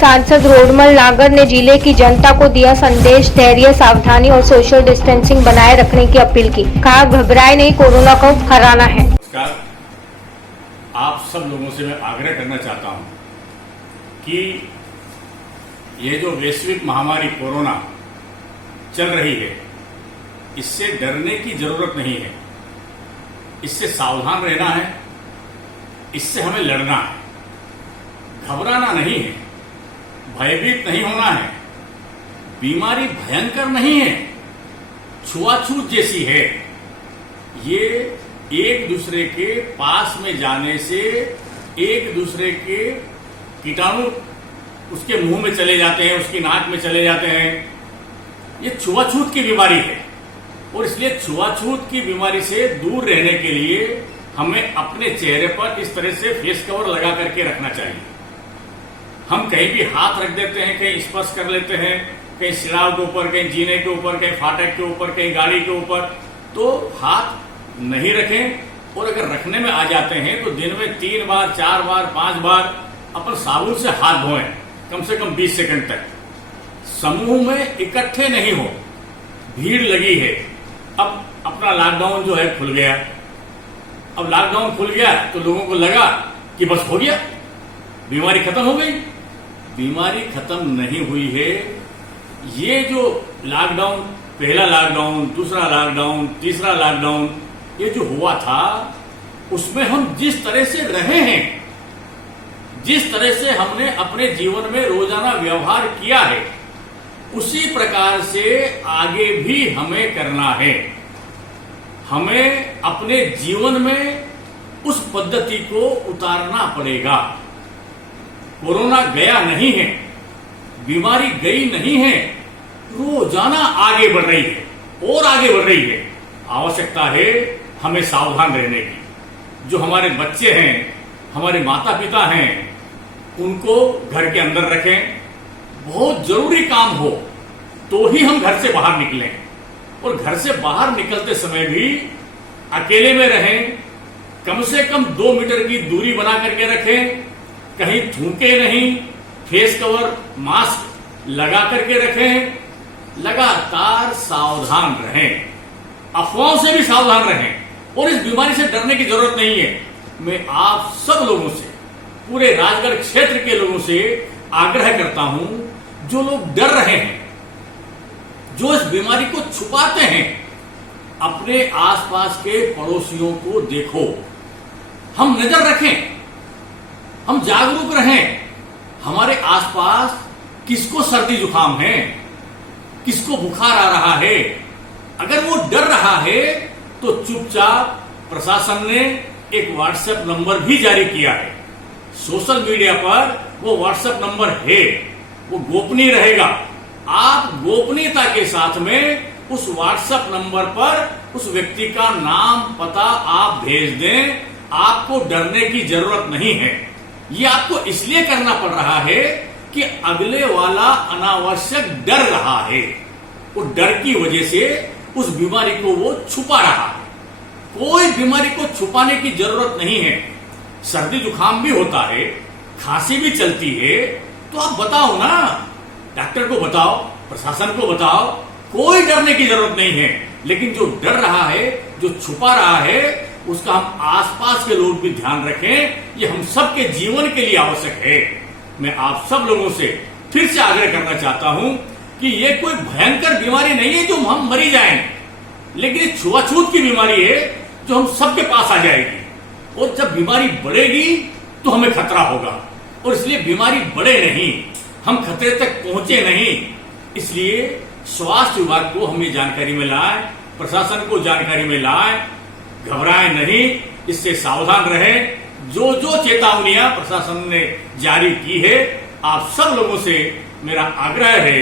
सांसद रोडमल नागर ने जिले की जनता को दिया संदेश, धैर्य, सावधानी और सोशल डिस्टेंसिंग बनाए रखने की अपील की। कहा, घबराए नहीं, कोरोना को हराना है। नमस्कार, आप सब लोगों से मैं आग्रह करना चाहता हूं कि ये जो वैश्विक महामारी कोरोना चल रही है, इससे डरने की जरूरत नहीं है। इससे सावधान रहना है, इससे हमें लड़ना है, घबराना नहीं है, भयभीत नहीं होना है। बीमारी भयंकर नहीं है, छुआछूत जैसी है। ये एक दूसरे के पास में जाने से एक दूसरे के कीटाणु उसके मुंह में चले जाते हैं, उसकी नाक में चले जाते हैं। ये छुआछूत की बीमारी है और इसलिए छुआछूत की बीमारी से दूर रहने के लिए हमें अपने चेहरे पर इस तरह से फेस कवर लगा करके रखना चाहिए। हम कहीं भी हाथ रख देते हैं, कहीं स्पर्श कर लेते हैं, कहीं सिराव के ऊपर, कहीं जीने के ऊपर, कहीं फाटक के ऊपर, कहीं गाड़ी के ऊपर, तो हाथ नहीं रखें। और अगर रखने में आ जाते हैं तो दिन में 3 बार, 4 बार, 5 बार अपन साबुन से हाथ धोएं, कम से कम 20 सेकंड तक। समूह में इकट्ठे नहीं हो, भीड़ लगी है। अब अपना लॉकडाउन जो है खुल गया। अब लॉकडाउन खुल गया तो लोगों को लगा कि बस हो गया, बीमारी खत्म हो गई। बीमारी खत्म नहीं हुई है। ये जो लॉकडाउन, पहला लॉकडाउन, दूसरा लॉकडाउन, तीसरा लॉकडाउन, ये जो हुआ था, उसमें हम जिस तरह से रहे हैं, जिस तरह से हमने अपने जीवन में रोजाना व्यवहार किया है, उसी प्रकार से आगे भी हमें करना है। हमें अपने जीवन में उस पद्धति को उतारना पड़ेगा। कोरोना गया नहीं है, बीमारी गई नहीं है, रोजाना आगे बढ़ रही है और आगे बढ़ रही है। आवश्यकता है हमें सावधान रहने की। जो हमारे बच्चे हैं, हमारे माता पिता हैं, उनको घर के अंदर रखें। बहुत जरूरी काम हो तो ही हम घर से बाहर निकलें, और घर से बाहर निकलते समय भी अकेले में रहें। कम से कम 2 मीटर की दूरी बना करके रखें, कहीं थूके नहीं, फेस कवर, मास्क लगा करके रखें। लगातार सावधान रहें, अफवाहों से भी सावधान रहें, और इस बीमारी से डरने की जरूरत नहीं है। मैं आप सब लोगों से, पूरे राजगढ़ क्षेत्र के लोगों से आग्रह करता हूं, जो लोग डर रहे हैं, जो इस बीमारी को छुपाते हैं, अपने आसपास के पड़ोसियों को देखो। हम नजर रखें, हम जागरूक रहें। हमारे आसपास किसको सर्दी जुकाम है, किसको बुखार आ रहा है। अगर वो डर रहा है तो चुपचाप प्रशासन ने एक व्हाट्सएप नंबर भी जारी किया है। सोशल मीडिया पर वो व्हाट्सएप नंबर है, वो गोपनीय रहेगा। आप गोपनीयता के साथ में उस व्हाट्सएप नंबर पर उस व्यक्ति का नाम, पता आप भेज दें। आपको डरने की जरूरत नहीं है। ये आपको इसलिए करना पड़ रहा है कि अगले वाला अनावश्यक डर रहा है, वो डर की वजह से उस बीमारी को वो छुपा रहा है। कोई बीमारी को छुपाने की जरूरत नहीं है। सर्दी जुकाम भी होता है, खांसी भी चलती है, तो आप बताओ ना, डॉक्टर को बताओ, प्रशासन को बताओ। कोई डरने की जरूरत नहीं है। लेकिन जो डर रहा है, जो छुपा रहा है, उसका हम आसपास के लोग भी ध्यान रखें। ये हम सबके जीवन के लिए आवश्यक है। मैं आप सब लोगों से फिर से आग्रह करना चाहता हूं कि ये कोई भयंकर बीमारी नहीं है जो हम मरी जाएं, लेकिन ये छुआछूत की बीमारी है जो हम सबके पास आ जाएगी। और जब बीमारी बढ़ेगी तो हमें खतरा होगा, और इसलिए बीमारी बढ़े नहीं, हम खतरे तक पहुंचे नहीं। इसलिए स्वास्थ्य विभाग को हम ये जानकारी में लाएं, प्रशासन को जानकारी में लाएं। घबराएं नहीं, इससे सावधान रहें। जो जो चेतावनियां प्रशासन ने जारी की है, आप सब लोगों से मेरा आग्रह है,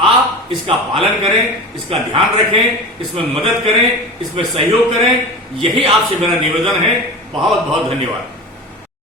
आप इसका पालन करें, इसका ध्यान रखें, इसमें मदद करें, इसमें सहयोग करें। यही आपसे मेरा निवेदन है। बहुत बहुत धन्यवाद।